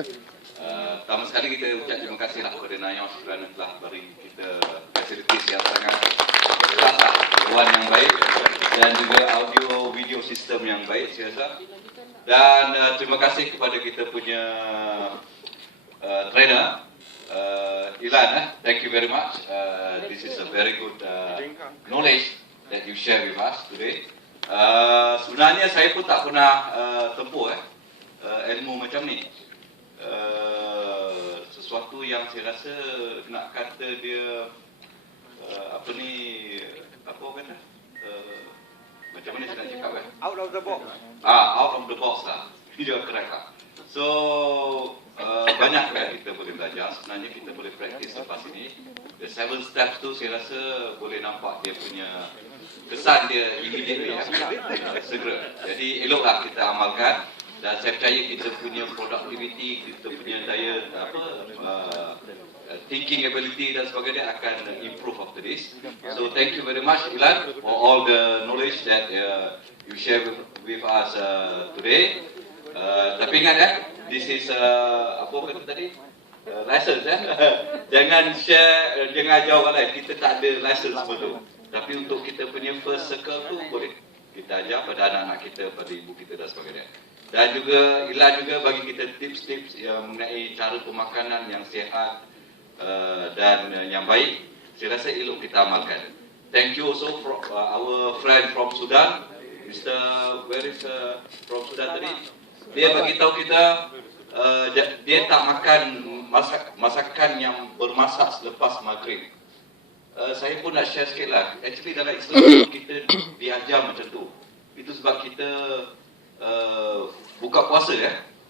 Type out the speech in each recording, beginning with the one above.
Pertama sekali kita ucap terima kasih lah kepada NIOS kerana telah beri kita fasilitis yang sangat kelas lah, dewan yang baik dan juga audio video sistem yang baik saya rasa. Dan terima kasih kepada kita punya trainer Ilan, thank you very much. This is a very good knowledge that you share with us today. Sebenarnya saya pun tak pernah tempuh ilmu macam ni. Sesuatu yang saya rasa nak kata dia apa kata macam mana saya nak cakap out of the box. Out of the box lah. Dia correct lah. So banyak kita boleh belajar. Sebenarnya kita boleh praktis lepas ini. The 7 steps tu saya rasa boleh nampak dia punya kesan dia immediately segera. Jadi eloklah kita amalkan. Dan saya percaya kita punya productivity, kita punya daya thinking ability dan sebagainya akan improve after this. So thank you very much Ilan for all the knowledge that you share with us today. Tapi ingat this is apa kata tadi? License Jangan share, jangan ajar orang lain. Kita tak ada license semua tu. Tapi untuk kita punya first circle tu boleh kita ajar pada anak-anak kita, pada ibu kita dan sebagainya. Dan juga Ilan juga bagi kita tips-tips yang mengenai cara pemakanan yang sihat dan yang baik. Saya rasa elok kita amalkan. Thank you also for our friend from Sudan, Mr. Where is from Sudan tadi? Dia bagi tahu kita dia tak makan masakan yang bermasak selepas maghrib. Saya pun nak share sikit lah. Actually dalam Islam kita diajar macam tu. Itu sebab kita buka puasa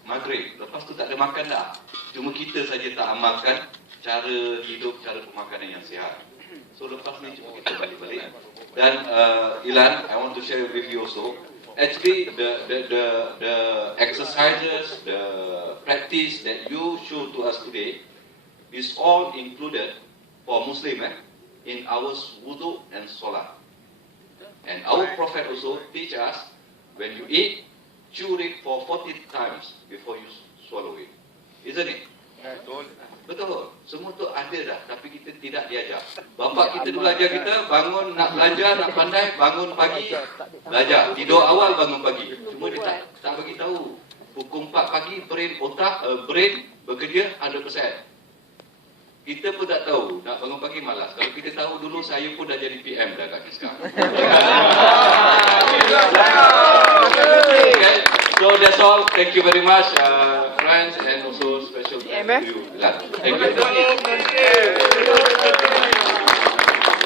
maghrib. Lepas tu tak ada makan dah. Cuma kita saja tak amalkan cara hidup, cara pemakanan yang sihat. So lepas ni cuma kita balik-balik. Dan Ilan, I want to share with you also. Actually the exercises, the practice that you show to us today is all included for Muslim in our wudu and solat. And our Prophet also teach us when you eat, chew it for 40 times before you swallow it. Isn't it? Betul. Semua tu ada dah, tapi kita tidak diajar. Bapa kita dulu ajar kita, bangun nak belajar, nak pandai, bangun pagi, belajar. Tidur awal, bangun pagi. Cuma dia tak bagi tahu. Pukul 4 pagi, brain bekerja 100%. Kita pun tak tahu, nak bangun pagi malas. Kalau kita tahu dulu, saya pun dah jadi PM dah kat sekarang. Okay. So that's all. Thank you very much, friends, and also special thanks to you. Thank you.